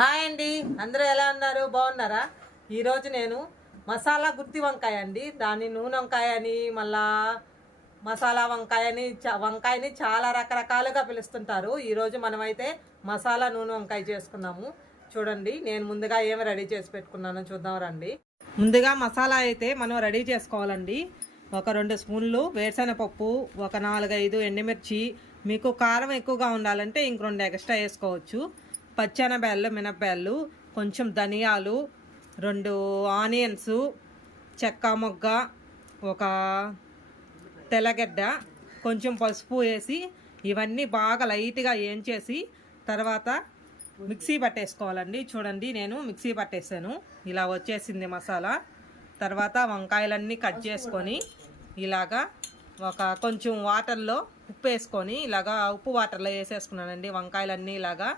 Hi అండి. అందరూ ఎలా ఉన్నారు? బాగున్నారా? ఈరోజు నేను మసాలా గుత్తి వంకాయ అండి. దాన్ని నూనె వంకాయ అని మళ్ళా మసాలా వంకాయ అని వంకాయని చాలా రకరకాలుగా పిలుస్తుంటారు. ఈరోజు మనమైతే మసాలా నూనె వంకాయ చేసుకున్నాము చూడండి నేను ముందుగా ఏమి రెడీ చేసి పెట్టుకున్నానో చూద్దాం రండి. ముందుగా మసాలా అయితే మనం రెడీ చేసుకోవాలండి. ఒక రెండు స్పూన్లు వేరుశనగపప్పు ఒక నాలుగైదు ఎండుమిర్చి మీకు కారం ఎక్కువగా ఉండాలంటే ఇంక రెండు ఎక్స్ట్రా వేసుకోవచ్చు. పచ్చెనబేళ్ళు మినపేళ్ళు కొంచెం ధనియాలు రెండు ఆనియన్స్ చెక్క మొగ్గ ఒక తెల్లగడ్డ కొంచెం పసుపు వేసి ఇవన్నీ బాగా లైట్గా ఏంచేసి తర్వాత మిక్సీ పట్టేసుకోవాలండి. చూడండి నేను మిక్సీ పట్టేసాను. ఇలా వచ్చేసింది మసాలా. తర్వాత వంకాయలన్నీ కట్ చేసుకొని ఇలాగా ఒక కొంచెం వాటర్లో ఉప్పు వేసుకొని ఇలాగా ఉప్పు వాటర్లో వేసేసుకున్నానండి. వంకాయలన్నీ ఇలాగా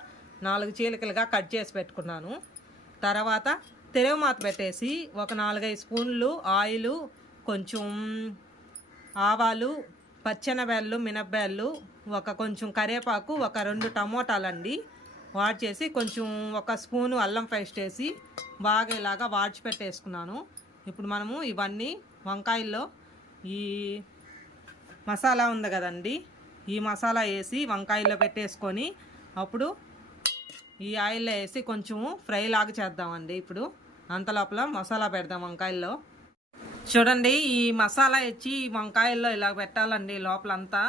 నాలుగు చీలికలుగా కట్ చేసి పెట్టుకున్నాను. తర్వాత తెరవ మాత పెట్టేసి ఒక నాలుగైదు స్పూన్లు ఆయిల్ కొంచెం ఆవాలు పచ్చెనబేళ్ళు మినపబేళ్ళు ఒక కొంచెం కరివేపాకు ఒక రెండు టమోటాలండి. అండి చేసి కొంచెం ఒక స్పూను అల్లం పేస్ట్ వేసి బాగా ఇలాగా వాడ్చి పెట్టేసుకున్నాను. ఇప్పుడు మనము ఇవన్నీ వంకాయల్లో ఈ మసాలా ఉంది కదండి. ఈ మసాలా వేసి వంకాయల్లో పెట్టేసుకొని అప్పుడు ఈ ఆయిల్లో వేసి కొంచెము ఫ్రై లాగా చేద్దామండి ఇప్పుడు. అంత లోపల మసాలా పెడదాం వంకాయల్లో. చూడండి ఈ మసాలా ఇచ్చి ఈ వంకాయల్లో ఇలా పెట్టాలండి లోపలంతా.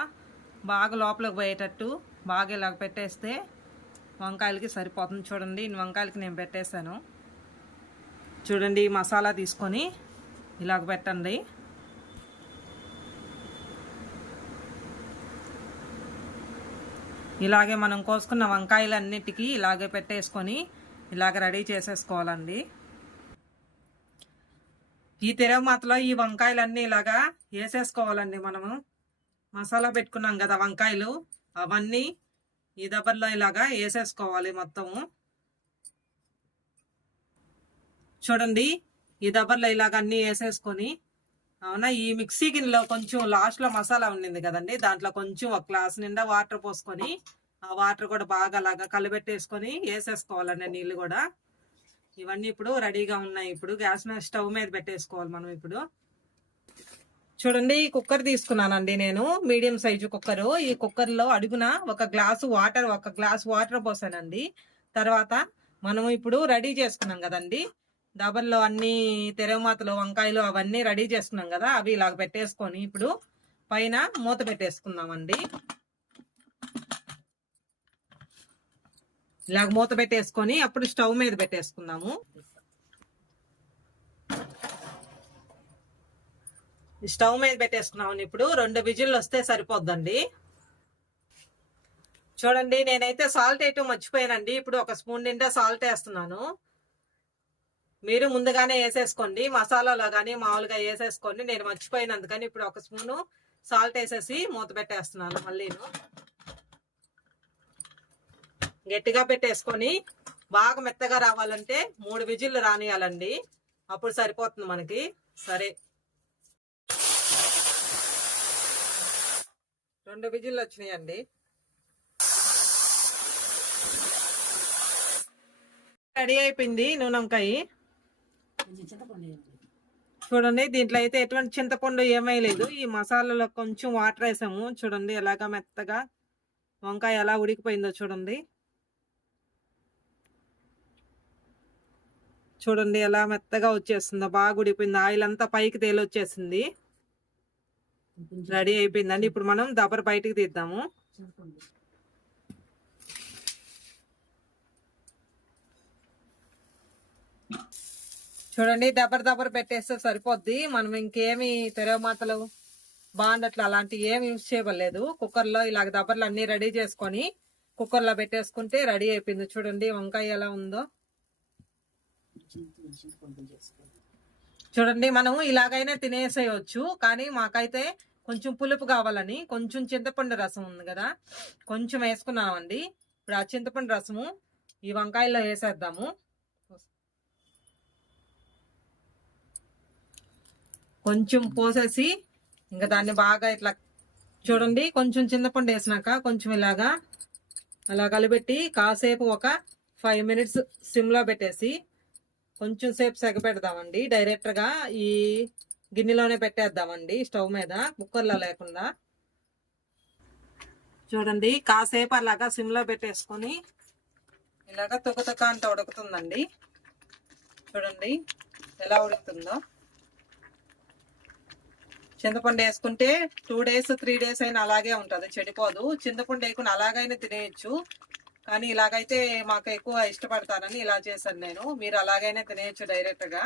బాగా లోపలికి పోయేటట్టు బాగా ఇలా పెట్టేస్తే వంకాయలకి సరిపోతుంది చూడండి. వంకాయలకి నేను పెట్టేశాను. చూడండి ఈ మసాలా తీసుకొని ఇలాగ పెట్టండి. ఇలాగే మనం కోసుకున్న వంకాయలన్నిటికీ ఇలాగే పెట్టేసుకొని ఇలాగ రెడీ చేసేసుకోవాలండి. ఈ తెరవమాతలో ఈ వంకాయలన్నీ ఇలాగా వేసేసుకోవాలండి మనము. మసాలా పెట్టుకున్నాం కదా వంకాయలు అవన్నీ ఈ దబ్బర్లో ఇలాగా వేసేసుకోవాలి మొత్తము. చూడండి ఈ దబ్బర్లో ఇలాగ అన్నీ వేసేసుకొని అవునా? ఈ మిక్సీ గిన్నెలో కొంచెం లాస్ట్లో మసాలా ఉండింది కదండి. దాంట్లో కొంచెం ఒక గ్లాస్ నిండా వాటర్ పోసుకొని ఆ వాటర్ కూడా బాగా అలాగా కలబెట్టేసుకొని వేసేసుకోవాలండి నీళ్ళు కూడా. ఇవన్నీ ఇప్పుడు రెడీగా ఉన్నాయి. ఇప్పుడు గ్యాస్ మీద స్టవ్ మీద పెట్టేసుకోవాలి మనం ఇప్పుడు. చూడండి ఈ కుక్కర్ తీసుకున్నానండి నేను. Medium size cooker. ఈ కుక్కర్లో అడుగున ఒక గ్లాసు వాటర్ ఒక గ్లాస్ వాటర్ పోసానండి. తర్వాత మనం ఇప్పుడు రెడీ చేసుకున్నాం కదండి. డబల్లో అన్ని తెరమాతలు వంకాయలు అవన్నీ రెడీ చేసుకున్నాం కదా అవి ఇలాగ పెట్టేసుకొని ఇప్పుడు పైన మూత పెట్టేసుకుందామండి. ఇలాగ మూత పెట్టేసుకొని అప్పుడు స్టవ్ మీద పెట్టేసుకుందాము. స్టవ్ మీద పెట్టేసుకున్నాము ఇప్పుడు రెండు విజిల్లు వస్తే సరిపోద్దండి. చూడండి నేనైతే సాల్ట్ వేయటం మర్చిపోయానండి ఇప్పుడు ఒక స్పూన్ నిండా సాల్ట్ వేస్తున్నాను. మీరు ముందుగానే వేసేసుకోండి. మసాలాలో కానీ మామూలుగా వేసేసుకోండి. నేను మర్చిపోయినందుకని ఇప్పుడు ఒక స్పూను సాల్ట్ వేసేసి మూత పెట్టేస్తున్నాను మళ్ళీను. గట్టిగా పెట్టేసుకొని బాగా మెత్తగా రావాలంటే మూడు విజిల్లు రానియాలండి. అప్పుడు సరిపోతుంది మనకి. సరే. రెండు విజిల్లు వచ్చినాయండి. రెడీ అయిపోయింది నూనెంకాయ చూడండి దీంట్లో అయితే ఎటువంటి చింతపండు ఏమీ లేదు. ఈ మసాలాలో కొంచెం వాటర్ వేసాము. చూడండి ఎలాగా మెత్తగా వంకాయ ఎలా ఉడికిపోయిందో చూడండి. చూడండి ఎలా మెత్తగా వచ్చేస్తుందో బాగా ఉడిపోయింది ఆయిల్ అంతా పైకి తేలి వచ్చేసింది రెడీ అయిపోయిందండి. ఇప్పుడు మనం దబర బయటికి తీద్దాము. చూడండి దెబ్బర దెబ్బర పెట్టేస్తే సరిపోద్ది. మనం ఇంకేమి తెరవమాతలు బాగుండట్లు అలాంటివి ఏమి యూజ్ చేయలేదు కుక్కర్లో ఇలాగ దెబ్బర్లు అన్ని రెడీ చేసుకొని కుక్కర్లో పెట్టేసుకుంటే రెడీ అయిపోయింది. చూడండి వంకాయ ఎలా ఉందో. చూడండి మనం ఇలాగైనా తినేసేయచ్చు. కానీ మాకైతే కొంచెం పులుపు కావాలని కొంచెం చింతపండు రసం ఉంది కదా కొంచెం వేసుకున్నామండి. ఇప్పుడు ఆ చింతపండు రసము ఈ వంకాయల్లో వేసేద్దాము. కొంచెం పోసేసి ఇంకా దాన్ని బాగా ఇట్లా చూడండి కొంచెం చింతపండు వేసినాక కొంచెం ఇలాగా అలా కలిపెట్టి కాసేపు ఒక ఫైవ్ మినిట్స్ సిమ్లో పెట్టేసి కొంచెం సేపు సెగ పెడదామండి. డైరెక్ట్గా ఈ గిన్నెలోనే పెట్టేద్దామండి స్టవ్ మీద కుక్కర్లో లేకుండా. చూడండి కాసేపు అలాగా సిమ్లో పెట్టేసుకొని ఇలాగ తుక తుక అంత ఉడుకుతుందండి. చూడండి ఎలా ఉడుకుతుందో. చింతపండు వేసుకుంటే టూ డేస్ త్రీ డేస్ అయినా అలాగే ఉంటుంది చెడిపోదు. చింతపండు వేయకుండా అలాగైనా తినేయచ్చు. కానీ ఇలాగైతే మాకు ఎక్కువ ఇష్టపడతానని ఇలా చేశాను నేను. మీరు అలాగైనా తినేయచ్చు డైరెక్ట్గా.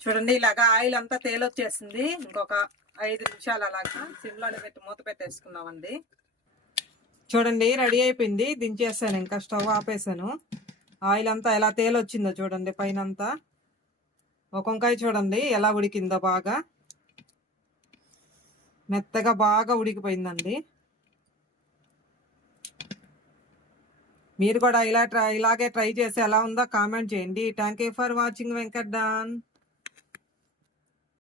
చూడండి ఇలాగా ఆయిల్ అంతా తేలొచ్చేసింది. ఇంకొక ఐదు నిమిషాలు అలాగా సిమ్లోనే పెట్టి మూత పెట్టేసుకున్నామండి చూడండి రెడీ అయిపోయింది. దించేసాను ఇంకా స్టవ్ ఆపేసాను. ఆయిల్ అంతా ఎలా తేలొచ్చిందో చూడండి పైన అంతా ఒక వంకాయ చూడండి ఎలా ఉడికిందో బాగా. మెత్తగా బాగా ఉడికిపోయిందండి. మీరు కూడా ఇలా ట్రై ఇలాగే ట్రై చేసి ఎలా ఉందో కామెంట్ చేయండి. Thank you for watching Venkat Don